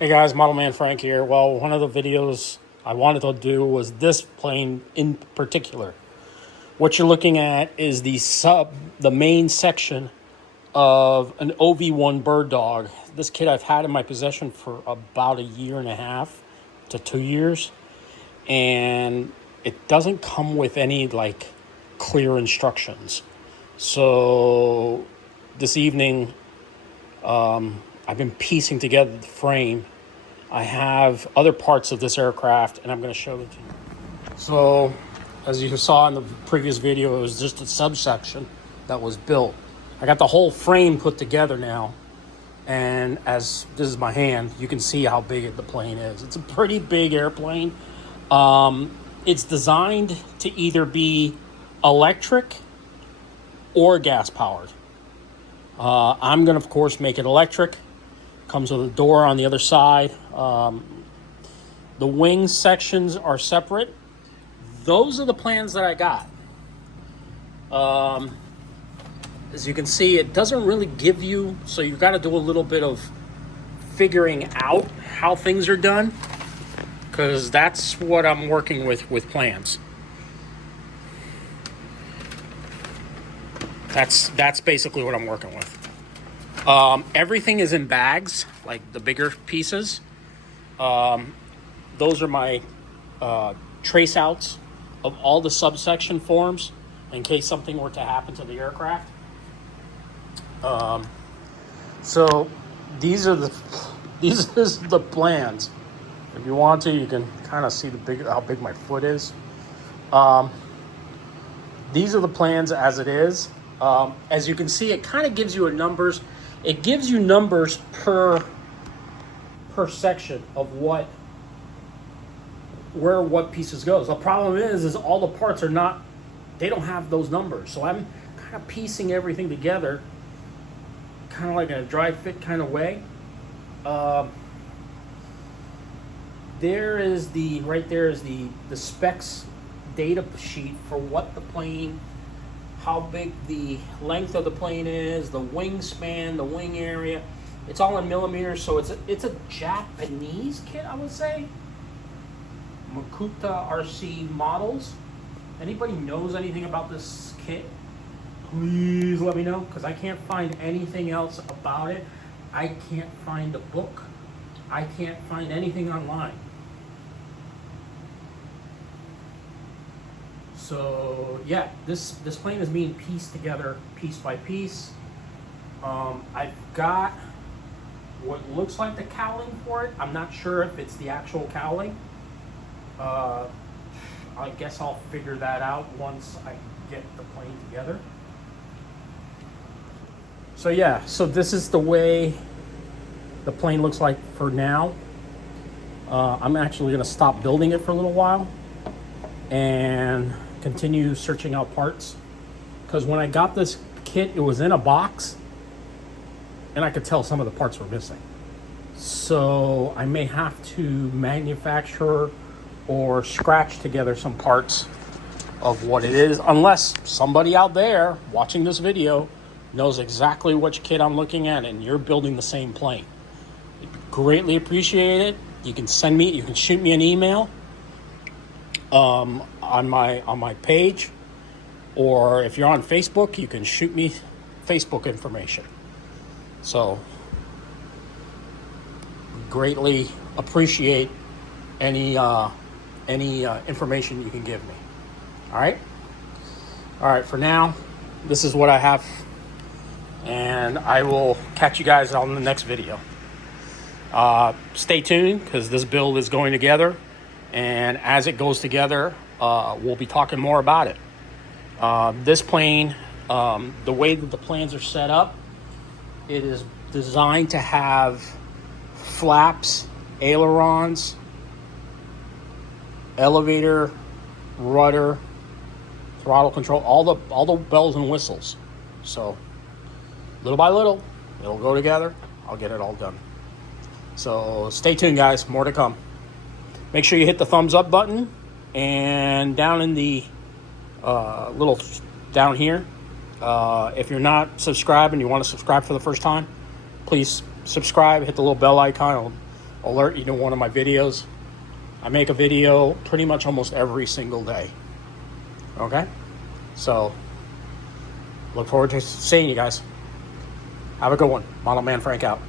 Hey guys, Model Man Frank here. Well, one of the videos I wanted to do was this plane in particular. What you're looking at is the main section of an OV-1 Bird Dog. This kit I've had in my possession for about 1.5 to 2 years. And it doesn't come with any like clear instructions. So this evening, I've been piecing together the frame. I have other parts of this aircraft, and I'm going to show it to you. So, as you saw in the previous video, it was just a subsection that was built. I got the whole frame put together now, and as this is my hand, you can see how big the plane is. It's a pretty big airplane. It's designed to either be electric or gas-powered. I'm going to, of course, make it electric. Comes with a door on the other side. The wing sections are separate. Those are the plans that I got. As you can see, it doesn't really give you, so you've got to do a little bit of figuring out how things are done, because that's what I'm working with plans. That's basically what I'm working with. Everything is in bags, like the bigger pieces. Those are my trace outs of all the subsection forms in case something were to happen to the aircraft. So these are the plans. If you want to, you can kind of see how big my foot is. These are the plans as it is. As you can see, it kind of gives you numbers. It gives you numbers per section of where what pieces goes. The problem is all the parts they don't have those numbers. So I'm kind of piecing everything together, kind of like in a dry fit kind of way. There is the specs data sheet for what the plane, how big the length of the plane is, the wingspan, the wing area. It's all in millimeters, so it's a Japanese kit, I would say. Marutaka RC models. Anybody knows anything about this kit, please let me know, because I can't find anything else about it. I can't find a book. I can't find anything online. So yeah, this plane is being pieced together piece by piece. I've got what looks like the cowling for it. I'm not sure if it's the actual cowling. I guess I'll figure that out once I get the plane together. So yeah, so this is the way the plane looks like for now. I'm actually going to stop building it for a little while and continue searching out parts, because when I got this kit, it was in a box and I could tell some of the parts were missing. So I may have to manufacture or scratch together some parts of what it is, unless somebody out there watching this video knows exactly which kit I'm looking at and you're building the same plane. Greatly appreciate it. You can shoot me an email on my page, or if you're on Facebook, you can shoot me Facebook information. So greatly appreciate any information you can give me. All right, for now, this is what I have, and I will catch you guys on the next video. Stay tuned, because this build is going together, and as it goes together, we'll be talking more about it. This plane, the way that the plans are set up, it is designed to have flaps, ailerons, elevator, rudder, throttle control, all the bells and whistles. So little by little, it'll go together. I'll get it all done. So stay tuned, guys. More to come. Make sure you hit the thumbs up button, and down in the little down here, if you're not subscribed and you want to subscribe for the first time, please subscribe. Hit the little bell icon. It'll alert you to one of my videos. I make a video pretty much almost every single day. Okay? So, look forward to seeing you guys. Have a good one. Model Man Frank out.